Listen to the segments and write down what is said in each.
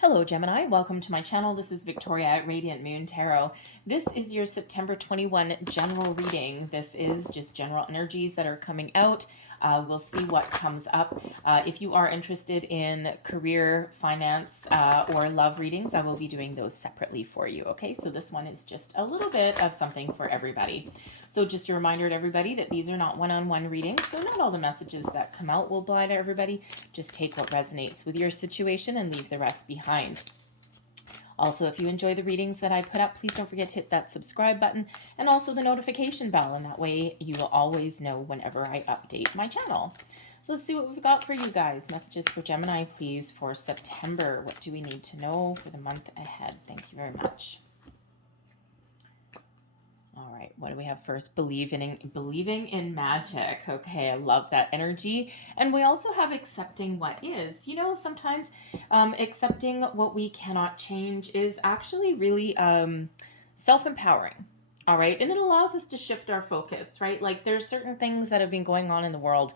Hello Gemini, welcome to my channel. This is Victoria at Radiant Moon Tarot. This is your September 21 general reading. This is just general energies that are coming out. We'll see what comes up. If you are interested in career, finance, or love readings, I will be doing those separately for you. Okay, so this one is just a little bit of something for everybody. So just a reminder to everybody that these are not one-on-one readings, so not all the messages that come out will apply to everybody. Just take what resonates with your situation and leave the rest behind. Also, if you enjoy the readings that I put up, please don't forget to hit that subscribe button and also the notification bell, and that way you will always know whenever I update my channel. So let's see what we've got for you guys. Messages for Gemini, please, for September. What do we need to know for the month ahead? Thank you very much. All right, what do we have first? Believing in magic. Okay, I love that energy. And we also have accepting what is. You know, sometimes accepting what we cannot change is actually really self-empowering. All right, and it allows us to shift our focus, right? Like there's certain things that have been going on in the world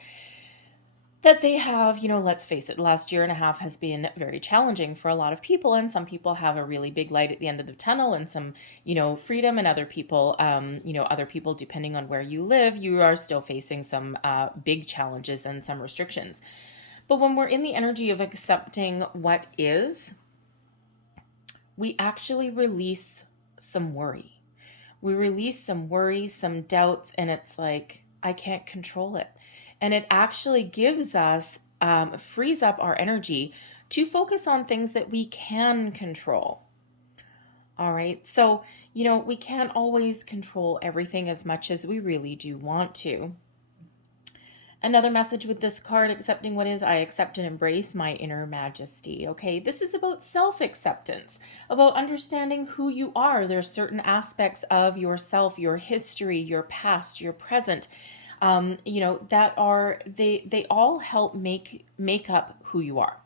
that they have, you know, let's face it, the last year and a half has been very challenging for a lot of people, and some people have a really big light at the end of the tunnel and some, you know, freedom, and other people, other people, depending on where you live, you are still facing some big challenges and some restrictions. But when we're in the energy of accepting what is, we actually release some worry. We release some worry, some doubts, and it's like, I can't control it. And it actually gives us, frees up our energy to focus on things that we can control. All right. So, you know, we can't always control everything as much as we really do want to. Another message with this card, accepting what is, I accept and embrace my inner majesty. Okay, this is about self-acceptance, about understanding who you are. There's certain aspects of yourself, your history, your past, your present, you know, that are, they all help make up who you are.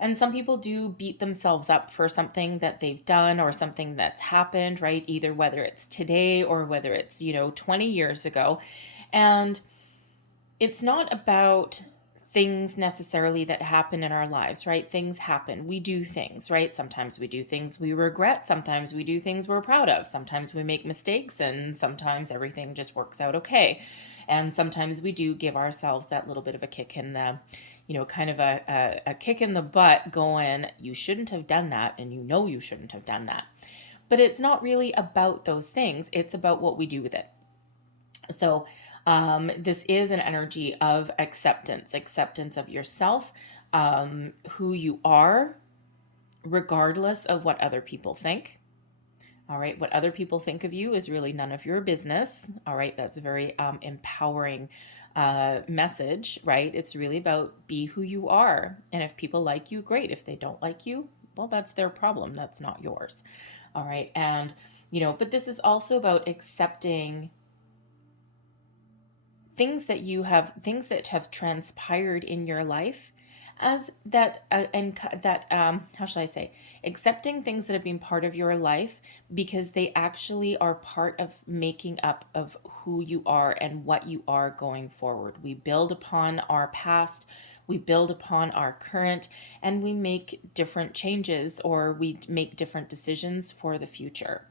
And some people do beat themselves up for something that they've done or something that's happened, right? Either whether it's today or whether it's, you know, 20 years ago. And it's not about things necessarily that happen in our lives, right? Things happen. We do things, right? Sometimes we do things we regret. Sometimes we do things we're proud of. Sometimes we make mistakes, and sometimes everything just works out okay. And sometimes we do give ourselves that little bit of a kick in the, you know, kind of a kick in the butt going, you shouldn't have done that, and you know you shouldn't have done that. But it's not really about those things. It's about what we do with it. So this is an energy of acceptance of yourself, who you are, regardless of what other people think. All right, what other people think of you is really none of your business. All right, that's a very empowering message, right? It's really about be who you are. And if people like you, great. If they don't like you, well, that's their problem. That's not yours. All right, and, you know, but this is also about accepting things that have transpired in your life as that, how shall I say, accepting things that have been part of your life because they actually are part of making up of who you are and what you are going forward. We build upon our past, we build upon our current, and we make different changes, or we make different decisions for the future.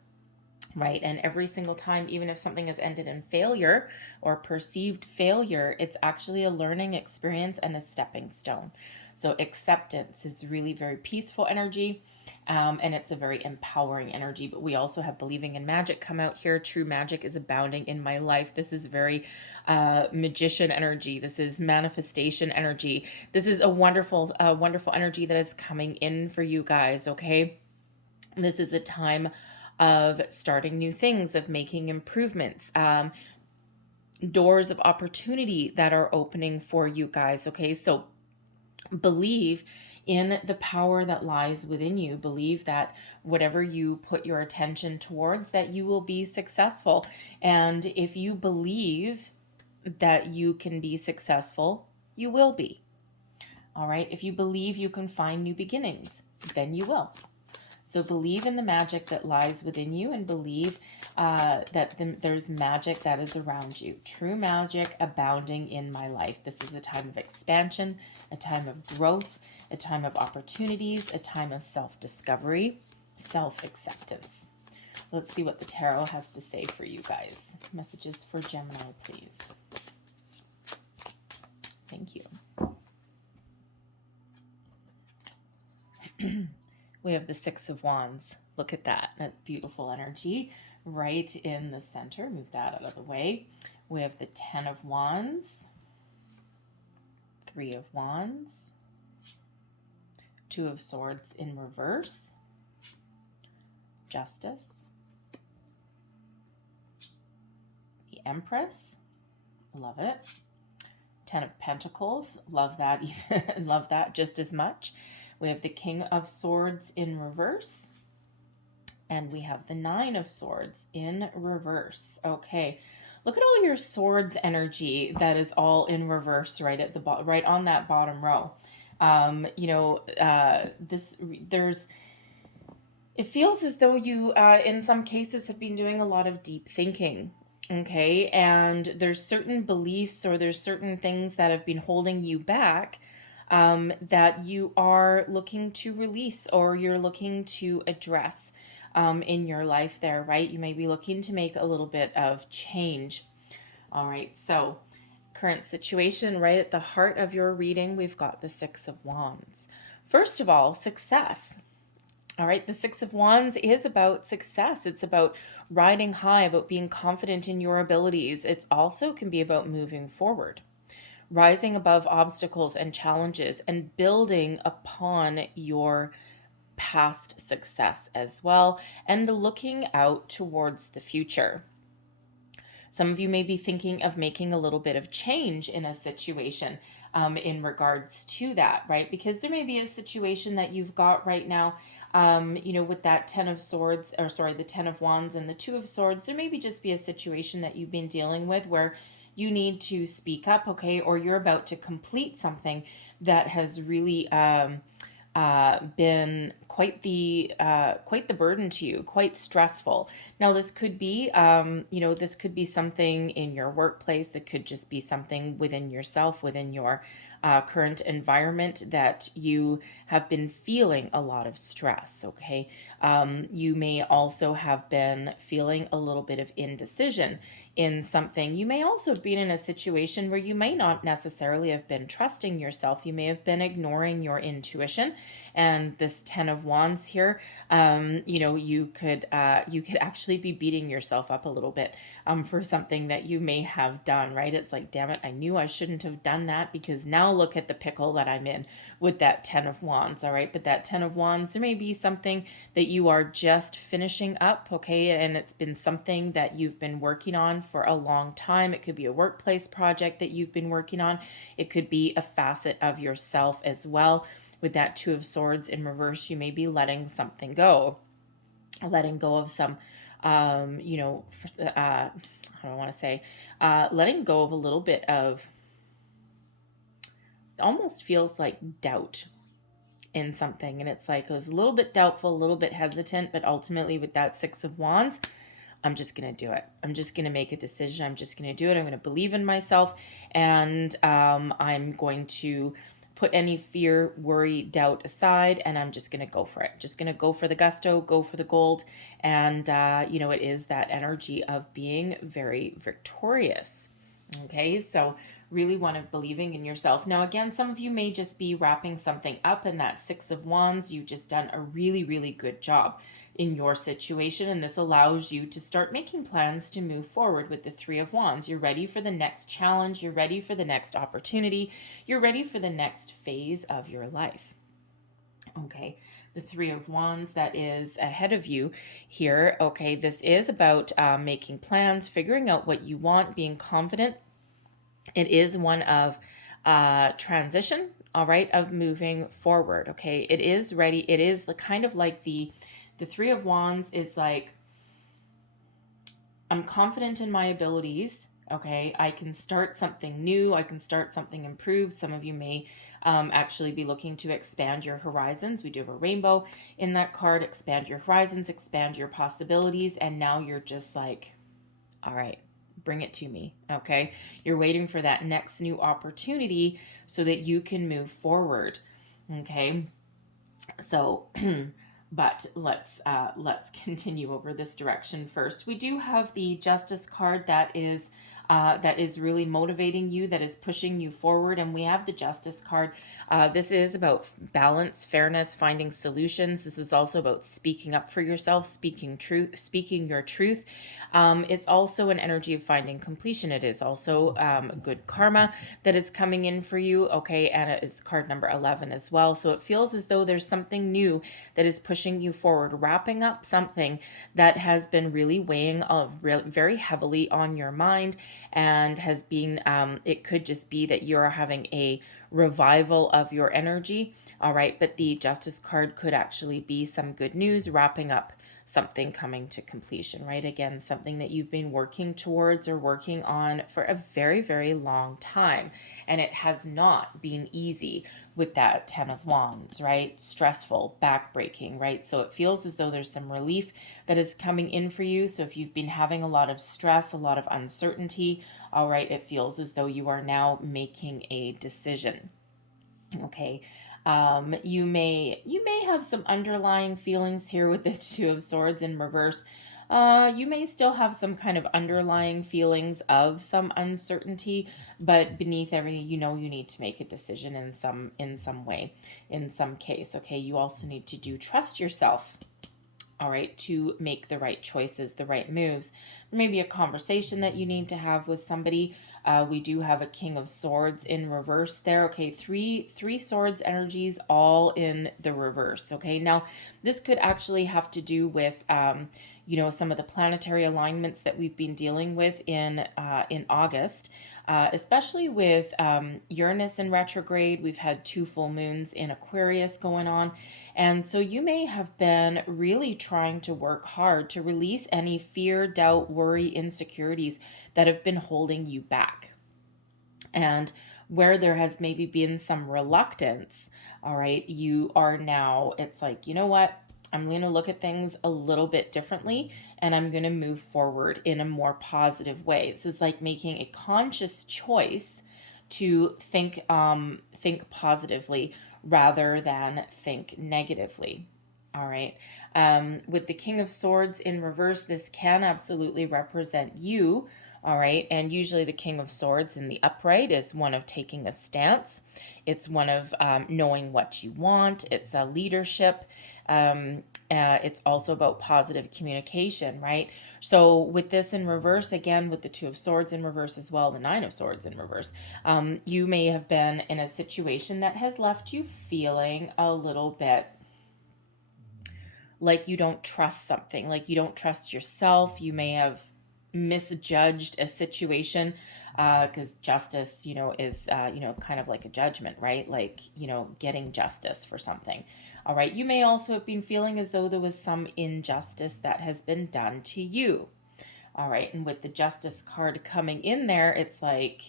Right. And every single time, even if something has ended in failure or perceived failure, it's actually a learning experience and a stepping stone. So acceptance is really very peaceful energy, and it's a very empowering energy. But we also have believing in magic come out here. True magic is abounding in my life. This is very magician energy. This is manifestation energy. This is a wonderful energy that is coming in for you guys. Okay. This is a time of starting new things, of making improvements, doors of opportunity that are opening for you guys. Okay, so believe in the power that lies within you. Believe that whatever you put your attention towards, that you will be successful. And if you believe that you can be successful, you will be. All right, if you believe you can find new beginnings, then you will. So believe in the magic that lies within you, and believe that there's magic that is around you. True magic abounding in my life. This is a time of expansion, a time of growth, a time of opportunities, a time of self-discovery, self-acceptance. Let's see what the tarot has to say for you guys. Messages for Gemini, please. Thank you. We have the Six of Wands. Look at that. That's beautiful energy right in the center. Move that out of the way. We have the Ten of Wands, Three of Wands, Two of Swords in reverse, Justice, the Empress, love it, Ten of Pentacles, love that even, love that just as much. We have the King of Swords in reverse, and we have the Nine of Swords in reverse. Okay, look at all your swords energy that is all in reverse right at the right on that bottom row. You know, it feels as though you, in some cases, have been doing a lot of deep thinking. Okay, and there's certain beliefs or there's certain things that have been holding you back that you are looking to release or you're looking to address in your life there, right? You may be looking to make a little bit of change. All right, so current situation right at the heart of your reading, we've got the Six of Wands. First of all, success. All right, the Six of Wands is about success. It's about riding high, about being confident in your abilities. It also can be about moving forward, rising above obstacles and challenges, and building upon your past success as well, and looking out towards the future. Some of you may be thinking of making a little bit of change in a situation in regards to that, right? Because there may be a situation that you've got right now, you know, with that Ten of Swords, or sorry, the Ten of Wands and the Two of Swords, there may just be a situation that you've been dealing with where you need to speak up, okay, or you're about to complete something that has really been quite the burden to you, quite stressful. Now, this could be, you know, this could be something in your workplace. That could just be something within yourself, within your current environment, that you have been feeling a lot of stress, okay? You may also have been feeling a little bit of indecision in something. You may also have been in a situation where you may not necessarily have been trusting yourself. You may have been ignoring your intuition. And this Ten of Wands here, you know, you could actually be beating yourself up a little bit for something that you may have done, right? It's like, damn it, I knew I shouldn't have done that, because now look at the pickle that I'm in with that Ten of Wands, all right? But that Ten of Wands, there may be something that you are just finishing up, okay? And it's been something that you've been working on for a long time. It could be a workplace project that you've been working on. It could be a facet of yourself as well. With that Two of Swords in reverse, you may be letting something go, letting go of some, you know, how do I want to say, letting go of a little bit of, it almost feels like doubt in something. And it's like, I was a little bit doubtful, a little bit hesitant, but ultimately with that Six of Wands, I'm just going to do it. I'm just going to make a decision. I'm just going to do it. I'm going to believe in myself, and I'm going to put any fear, worry, doubt aside, and I'm just going to go for it. Just going to go for the gusto, go for the gold. And, you know, it is that energy of being very victorious. Okay, so really one of believing in yourself. Now, again, some of you may just be wrapping something up in that Six of Wands. You've just done a really, really good job in your situation, and this allows you to start making plans to move forward with the Three of Wands. You're ready for the next challenge. You're ready for the next opportunity. You're ready for the next phase of your life. Okay, the Three of Wands that is ahead of you here. Okay, this is about making plans, figuring out what you want, being confident. It is one of transition, all right, of moving forward. Okay, it is ready. It is the kind of like the Three of Wands is like, I'm confident in my abilities. Okay, I can start something new. I can start something improved. Some of you may actually be looking to expand your horizons. We do have a rainbow in that card. Expand your horizons, expand your possibilities. And now you're just like, all right, bring it to me. Okay, you're waiting for that next new opportunity so that you can move forward. Okay. So, but let's continue over this direction first. We do have the Justice card that is really motivating you, that is pushing you forward, and we have the Justice card. This is about balance, fairness, finding solutions. This is also about speaking up for yourself, speaking your truth. It's also an energy of finding completion. It is also good karma that is coming in for you. Okay, and it is card number 11 as well. So it feels as though there's something new that is pushing you forward, wrapping up something that has been really weighing very heavily on your mind, and has been, it could just be that you're having a revival of your energy. All right, but the Justice card could actually be some good news, wrapping up something coming to completion, right? Again, something that you've been working towards or working on for a very, very long time. And it has not been easy with that 10 of Wands, right? Stressful, backbreaking, right? So it feels as though there's some relief that is coming in for you. So if you've been having a lot of stress, a lot of uncertainty, all right, it feels as though you are now making a decision. Okay. You may have some underlying feelings here with the Two of Swords in reverse. You may still have some kind of underlying feelings of some uncertainty, but beneath everything, you know you need to make a decision in some way, in some case. Okay, you also need to trust yourself, all right, to make the right choices, the right moves. There may be a conversation that you need to have with somebody. We do have a King of Swords in reverse there. Okay, three swords energies all in the reverse. Okay, now this could actually have to do with some of the planetary alignments that we've been dealing with in August. Especially with Uranus in retrograde. We've had 2 full moons in Aquarius going on. And so you may have been really trying to work hard to release any fear, doubt, worry, insecurities that have been holding you back. And where there has maybe been some reluctance, all right, you are now, it's like, you know what? I'm going to look at things a little bit differently, and I'm going to move forward in a more positive way. This is like making a conscious choice to think positively rather than think negatively. All right. With the King of Swords in reverse, this can absolutely represent you. All right. And usually the King of Swords in the upright is one of taking a stance. It's one of knowing what you want. It's a leadership. It's also about positive communication, right? So with this in reverse, again, with the Two of Swords in reverse as well, the Nine of Swords in reverse, you may have been in a situation that has left you feeling a little bit like you don't trust something, like you don't trust yourself. You may have misjudged a situation, because justice, is, kind of like a judgment, right? Like, getting justice for something. All right. You may also have been feeling as though there was some injustice that has been done to you. All right. And with the Justice card coming in there, it's like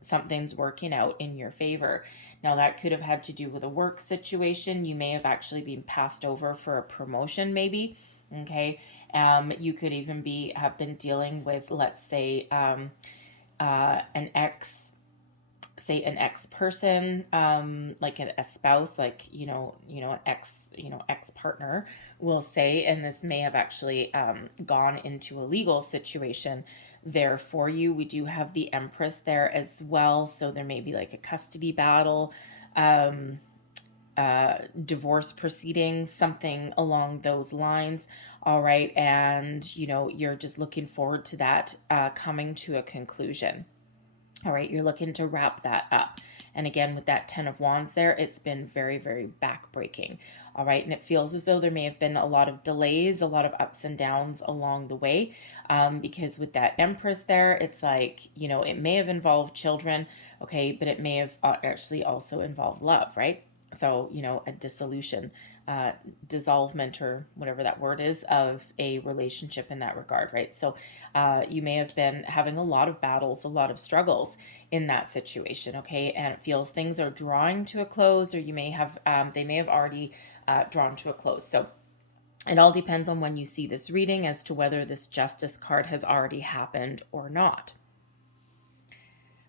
something's working out in your favor. Now, that could have had to do with a work situation. You may have actually been passed over for a promotion, maybe. Okay. You could even have been dealing with, let's say, an ex person, like a spouse, like, an ex partner, will say, and this may have actually gone into a legal situation there for you. We do have the Empress there as well. So there may be like a custody battle, divorce proceedings, something along those lines. All right. And, you're just looking forward to that coming to a conclusion. All right. You're looking to wrap that up. And again, with that 10 of Wands there, it's been very, very backbreaking. All right. And it feels as though there may have been a lot of delays, a lot of ups and downs along the way. Because with that Empress there, it's like, it may have involved children. Okay. But it may have actually also involved love, right? So, a dissolution, dissolvement, or whatever that word is, of a relationship in that regard, right? So you may have been having a lot of battles, a lot of struggles in that situation, okay? And it feels things are drawing to a close, or they may have already drawn to a close. So it all depends on when you see this reading as to whether this Justice card has already happened or not.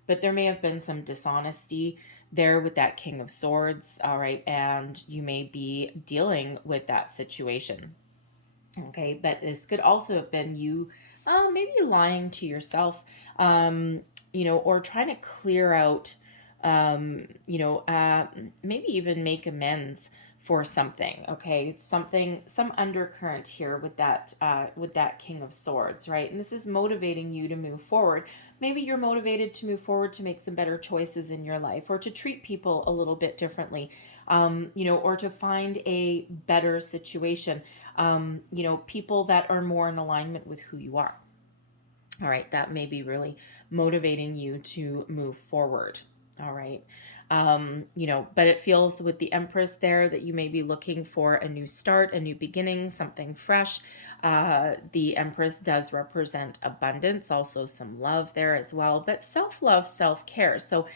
But there may have been some dishonesty there with that King of Swords, all right, and you may be dealing with that situation. Okay, but this could also have been you maybe lying to yourself, or trying to clear out, maybe even make amends for something. Okay, some undercurrent here with that King of Swords, right? And this is motivating you to move forward. Maybe you're motivated to move forward to make some better choices in your life, or to treat people a little bit differently, or to find a better situation. People that are more in alignment with who you are. All right, that may be really motivating you to move forward. All right. But it feels with the Empress there that you may be looking for a new start, a new beginning, something fresh. The Empress does represent abundance, also some love there as well, but self-love, self-care. So,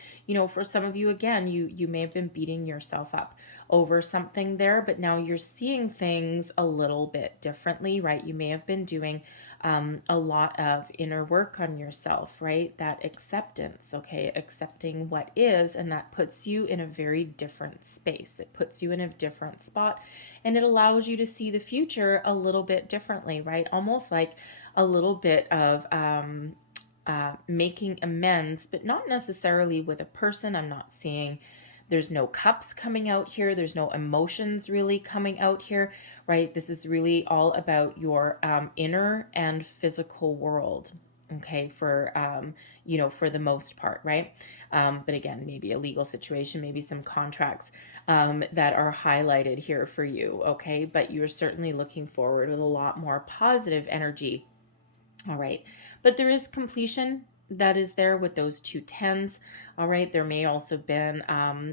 for some of you, again, you may have been beating yourself up over something there, but now you're seeing things a little bit differently, right? You may have been doing a lot of inner work on yourself, right? That acceptance, okay? Accepting what is, and that puts you in a very different space. It puts you in a different spot, and it allows you to see the future a little bit differently, right? Almost like a little bit of making amends, but not necessarily with a person. I'm not seeing there's no cups coming out here. There's no emotions really coming out here, right? This is really all about your inner and physical world, okay, for the most part, right? But again, maybe a legal situation, maybe some contracts that are highlighted here for you, okay? But you're certainly looking forward with a lot more positive energy, all right? But there is completion that is there with those two tens. All right, there may also been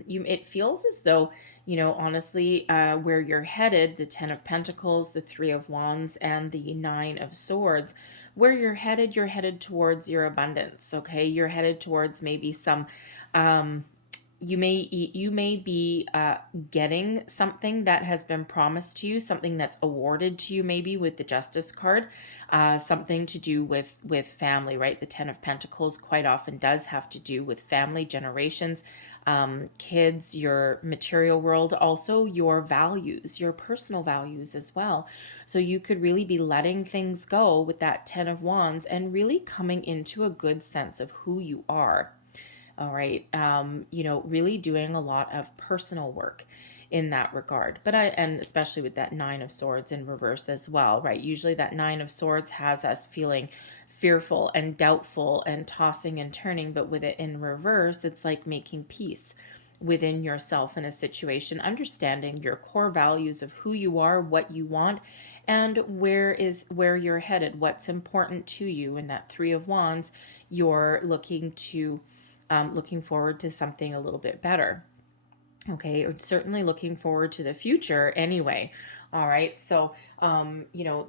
it feels as though, honestly, where you're headed, the 10 of Pentacles, the 3 of Wands, and the 9 of Swords, where you're headed towards your abundance. Okay, you're headed towards maybe some you may be getting something that has been promised to you, something that's awarded to you, maybe with the Justice card, something to do with family, right? The 10 of Pentacles quite often does have to do with family, generations, kids, your material world, also your values, your personal values as well. So you could really be letting things go with that 10 of Wands and really coming into a good sense of who you are. All right. Really doing a lot of personal work in that regard. And especially with that 9 of Swords in reverse as well, right? Usually that 9 of Swords has us feeling fearful and doubtful and tossing and turning, but with it in reverse, it's like making peace within yourself in a situation, understanding your core values of who you are, what you want, and where you're headed, what's important to you. In that 3 of Wands, you're looking forward to something a little bit better. Okay, or certainly looking forward to the future anyway. All right, so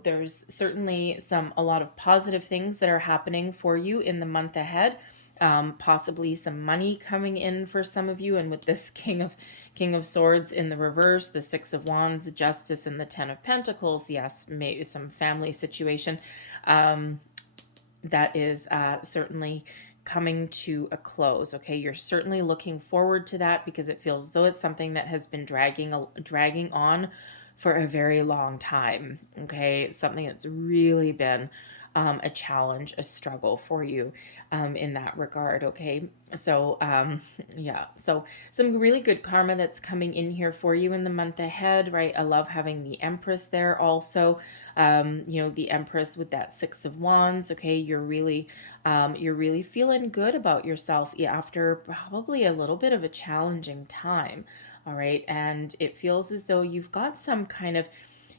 there's certainly a lot of positive things that are happening for you in the month ahead. Possibly some money coming in for some of you, and with this King of Swords in the reverse, the 6 of Wands, Justice, and the 10 of Pentacles, yes, maybe some family situation that is certainly coming to a close. Okay, you're certainly looking forward to that because it feels as though it's something that has been dragging on for a very long time. Okay, it's something that's really been a challenge, a struggle for you in that regard. Okay, so so some really good karma that's coming in here for you in the month ahead, right? I love having the Empress there also. The Empress with that 6 of Wands. Okay, you're really feeling good about yourself after probably a little bit of a challenging time. All right, and it feels as though you've got some kind of,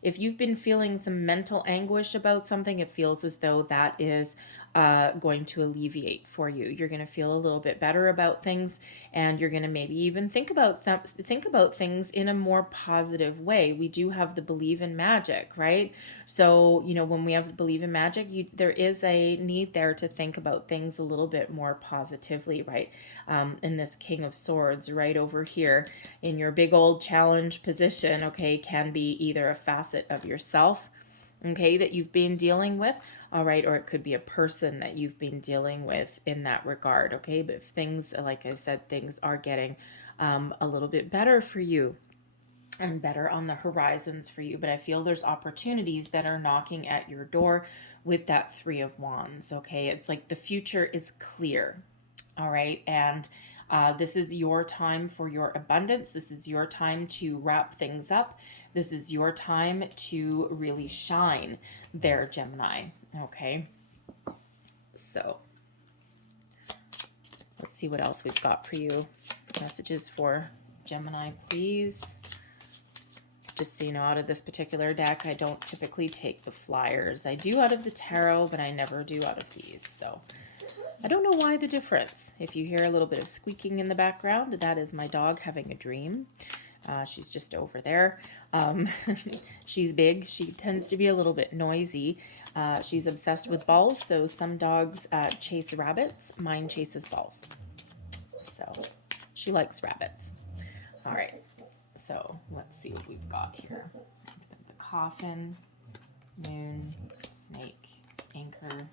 if you've been feeling some mental anguish about something, it feels as though that is going to alleviate for you. You're going to feel a little bit better about things, and you're going to maybe even think about things in a more positive way. We do have the believe in magic, right? So, when we have the believe in magic, there is a need there to think about things a little bit more positively, right? In this King of Swords right over here in your big old challenge position, okay, can be either a facet of yourself, okay, that you've been dealing with, all right, or it could be a person that you've been dealing with in that regard, okay? But if things, like I said, things are getting a little bit better for you and better on the horizons for you, but I feel there's opportunities that are knocking at your door with that Three of Wands, okay? It's like the future is clear, all right? And this is your time for your abundance. This is your time to wrap things up. This is your time to really shine there, Gemini, okay? So let's see what else we've got for you. Messages for Gemini, please. Just so you know, out of this particular deck, I don't typically take the flyers. I do out of the tarot, but I never do out of these. So I don't know why the difference. If you hear a little bit of squeaking in the background, that is my dog having a dream. She's just over there. She's big. She tends to be a little bit noisy. She's obsessed with balls, so some dogs chase rabbits. Mine chases balls. So she likes rabbits. All right. So let's see what we've got here. The coffin, moon, snake, anchor.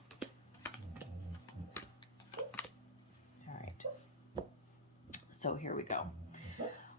All right. So here we go.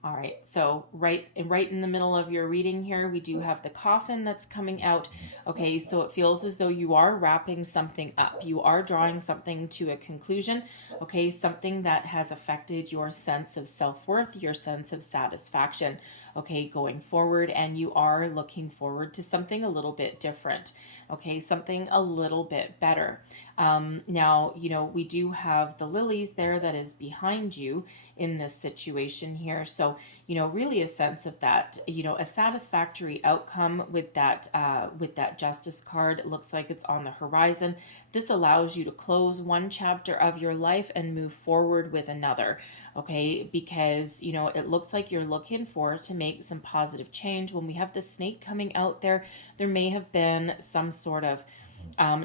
All right, so right in the middle of your reading here, we do have the coffin that's coming out. Okay, so it feels as though you are wrapping something up. You are drawing something to a conclusion, okay, something that has affected your sense of self-worth, your sense of satisfaction, okay, going forward, and you are looking forward to something a little bit different, okay, something a little bit better. Now, you know, we do have the lilies there that is behind you in this situation here. So, you know, really a sense of that, you know, a satisfactory outcome with that justice card. It looks like it's on the horizon. This allows you to close one chapter of your life and move forward with another, okay? Because, you know, it looks like you're looking for to make some positive change. When we have the snake coming out there, there may have been some sort of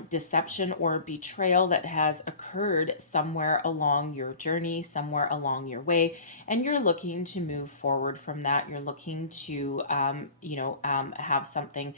deception or betrayal that has occurred somewhere along your journey, somewhere along your way, and you're looking to move forward from that. You're looking to, have something,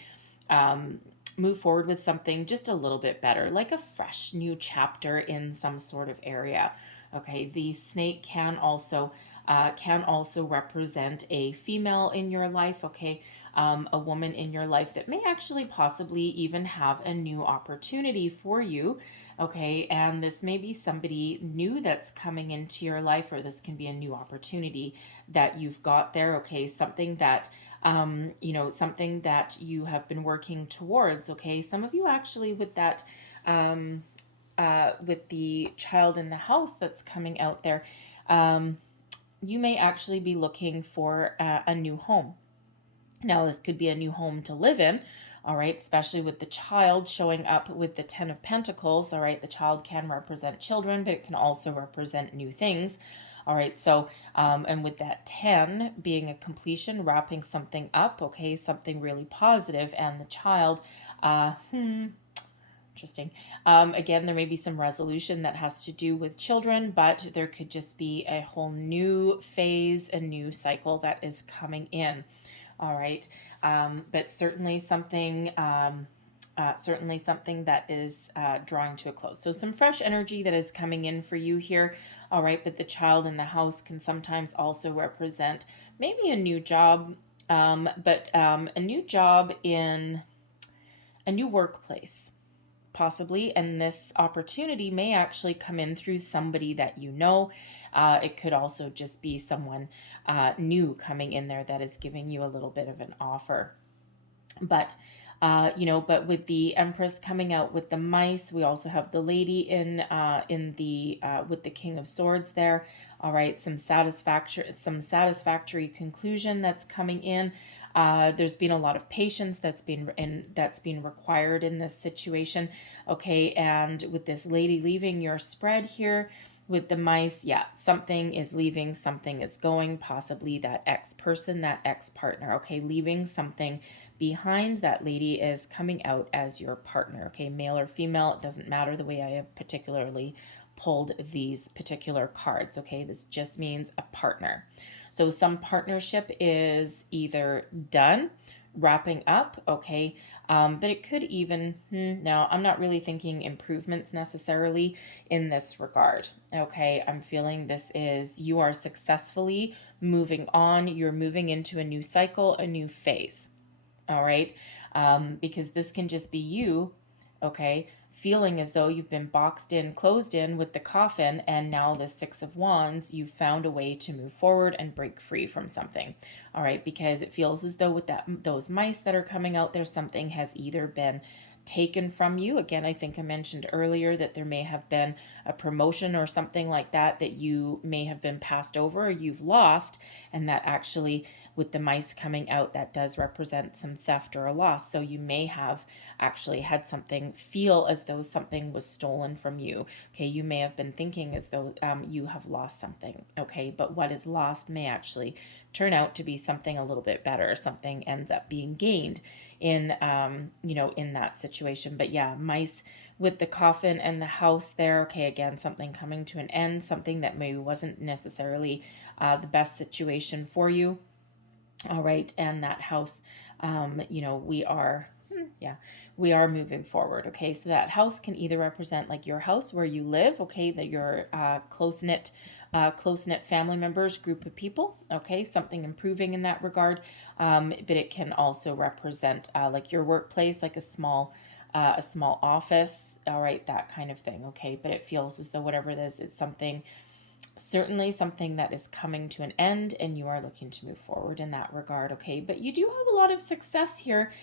move forward with something just a little bit better, like a fresh new chapter in some sort of area. Okay, the snake can also represent a female in your life, okay? A woman in your life that may actually possibly even have a new opportunity for you, okay? And this may be somebody new that's coming into your life, or this can be a new opportunity that you've got there, okay? Something that, something that you have been working towards, okay? Some of you actually with that, with the child in the house that's coming out there, you may actually be looking for a new home. Now, this could be a new home to live in, all right, especially with the child showing up with the Ten of Pentacles, all right? The child can represent children, but it can also represent new things, all right? So, and with that 10 being a completion, wrapping something up, okay, something really positive, and the child, interesting. Again, there may be some resolution that has to do with children, but there could just be a whole new phase, a new cycle that is coming in. All right. But certainly something that is drawing to a close. So some fresh energy that is coming in for you here. All right. But the child in the house can sometimes also represent maybe a new job, but a new job in a new workplace, possibly. And this opportunity may actually come in through somebody that you know. It could also just be someone new coming in there that is giving you a little bit of an offer. But, but with the Empress coming out with the mice, we also have the lady with the King of Swords there. All right, some satisfactory conclusion that's coming in. There's been a lot of patience that's been required in this situation. Okay, and with this lady leaving your spread here, with the mice, yeah, something is leaving, something is going, possibly that ex-person, that ex-partner, okay, leaving something behind. That lady is coming out as your partner, okay, male or female, it doesn't matter the way I have particularly pulled these particular cards, okay, this just means a partner. So some partnership is either done, wrapping up, okay? But it could even, no, I'm not really thinking improvements necessarily in this regard, okay? I'm feeling this is you are successfully moving on. You're moving into a new cycle, a new phase, all right? Because this can just be you, okay, feeling as though you've been boxed in, closed in with the coffin, and now the Six of Wands, you've found a way to move forward and break free from something, all right? Because it feels as though with those mice that are coming out there, something has either been taken from you. Again, I think I mentioned earlier that there may have been a promotion or something like that that you may have been passed over or you've lost, and that actually with the mice coming out, that does represent some theft or a loss. So you may have actually had something feel as though something was stolen from you. Okay, you may have been thinking as though you have lost something. Okay, but what is lost may actually turn out to be something a little bit better. Something ends up being gained in in that situation. But yeah, mice with the coffin and the house there. Okay, again, something coming to an end, something that maybe wasn't necessarily the best situation for you. All right, and that house, we are moving forward. Okay, so that house can either represent like your house where you live, okay, that your close knit family members, group of people, okay, something improving in that regard. But it can also represent like your workplace, like a small office, all right, that kind of thing. Okay, but it feels as though whatever it is, it's certainly something that is coming to an end, and you are looking to move forward in that regard. Okay, but you do have a lot of success here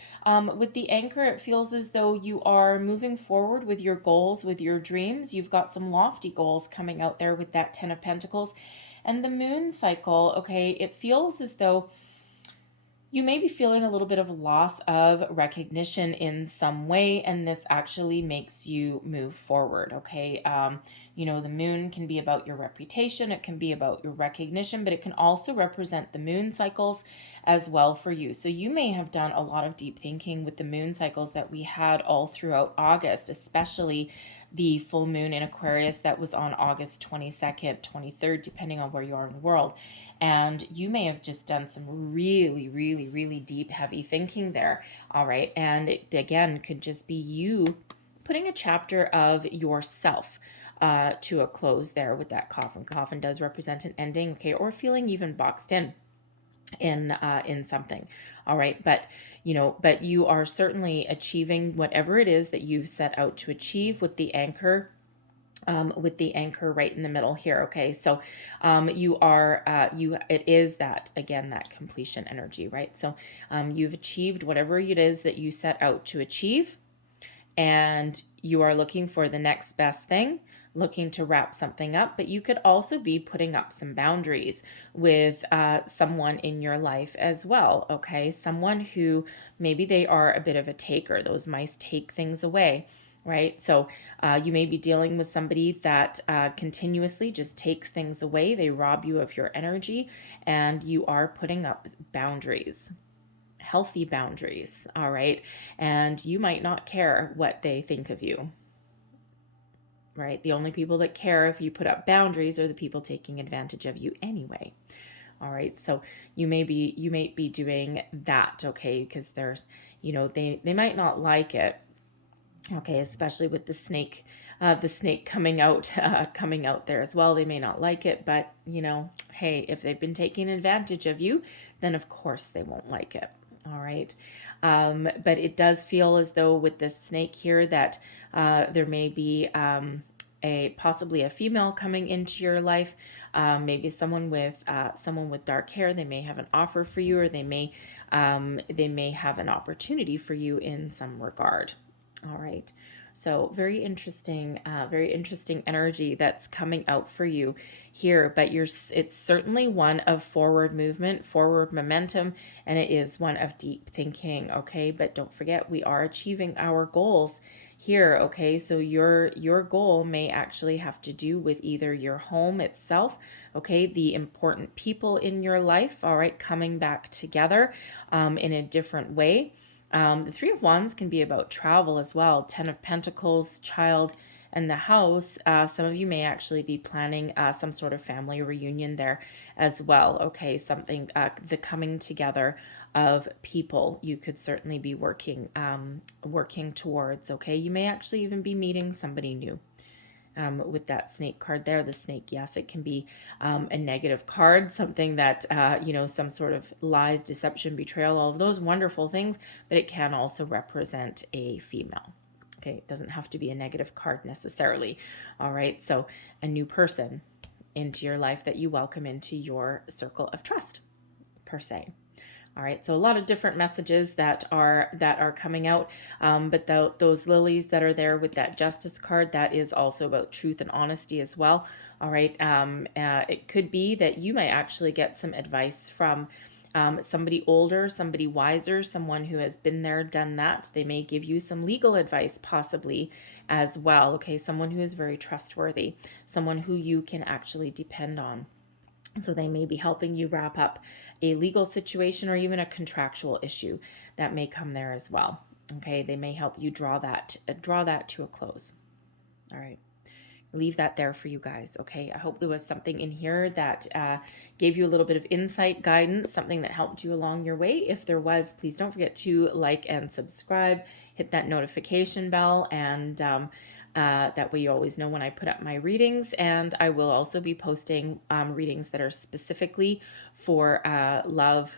with the anchor. It feels as though you are moving forward with your goals, with your dreams. You've got some lofty goals coming out there with that 10 of Pentacles and the moon cycle. Okay, it feels as though you may be feeling a little bit of a loss of recognition in some way, and this actually makes you move forward, okay? The moon can be about your reputation, it can be about your recognition, but it can also represent the moon cycles as well for you. So you may have done a lot of deep thinking with the moon cycles that we had all throughout August, especially the full moon in Aquarius that was on August 22nd, 23rd, depending on where you are in the world. And you may have just done some really, really, really deep, heavy thinking there. All right. And it, again, could just be you putting a chapter of yourself to a close there with that coffin. Coffin does represent an ending, okay, or feeling even boxed in something. All right. But you are certainly achieving whatever it is that you've set out to achieve with the anchor right in the middle here. Okay, so it is that, again, that completion energy, right? So you've achieved whatever it is that you set out to achieve, and you are looking for the next best thing, looking to wrap something up. But you could also be putting up some boundaries with someone in your life as well. Okay, someone who maybe they are a bit of a taker. Those mice take things away, right? So you may be dealing with somebody that continuously just takes things away. They rob you of your energy, and you are putting up boundaries, healthy boundaries, all right? And you might not care what they think of you, right? The only people that care if you put up boundaries are the people taking advantage of you anyway. All right, so you may be doing that, okay? Because there's, they might not like it, okay, especially with the snake coming out there as well. They may not like it, but hey, if they've been taking advantage of you, then of course they won't like it. All right, but it does feel as though with this snake here that there may be possibly a female coming into your life, maybe someone with dark hair. They may have an offer for you, or they may have an opportunity for you in some regard. All right. So very interesting energy that's coming out for you here, but it's certainly one of forward movement, forward momentum, and it is one of deep thinking. Okay. But don't forget, we are achieving our goals here. Okay. So your goal may actually have to do with either your home itself. Okay. The important people in your life. All right. Coming back together, in a different way. The Three of Wands can be about travel as well. 10 of Pentacles, child, And the house, some of you may actually be planning some sort of family reunion there as well. Okay, something, the coming together of people you could certainly be working towards. Okay, you may actually even be meeting somebody new. With that snake card there, the snake, yes, it can be a negative card, something that, some sort of lies, deception, betrayal, all of those wonderful things, but it can also represent a female. Okay, it doesn't have to be a negative card necessarily. All right, so a new person into your life that you welcome into your circle of trust, per se. All right, so a lot of different messages that are coming out, but those lilies that are there with that Justice card, that is also about truth and honesty as well. All right, it could be that you might actually get some advice from somebody older, somebody wiser, someone who has been there, done that. They may give you some legal advice possibly as well. Okay, someone who is very trustworthy, someone who you can actually depend on. So they may be helping you wrap up a legal situation or even a contractual issue that may come there as well. Okay, they may help you draw that to a close. All right, leave that there for you guys. Okay, I hope there was something in here that gave you a little bit of insight, guidance, something that helped you along your way. If there was, please don't forget to like and subscribe, hit that notification bell, and that way you always know when I put up my readings. And I will also be posting readings that are specifically for love,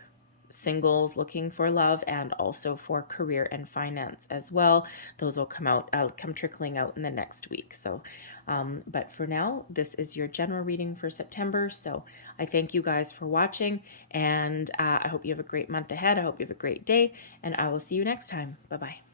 singles looking for love, and also for career and finance as well. Those will come trickling out in the next week. So but for now, this is your general reading for September. So I thank you guys for watching, and I hope you have a great month ahead. I hope you have a great day, and I will see you next time. Bye-bye.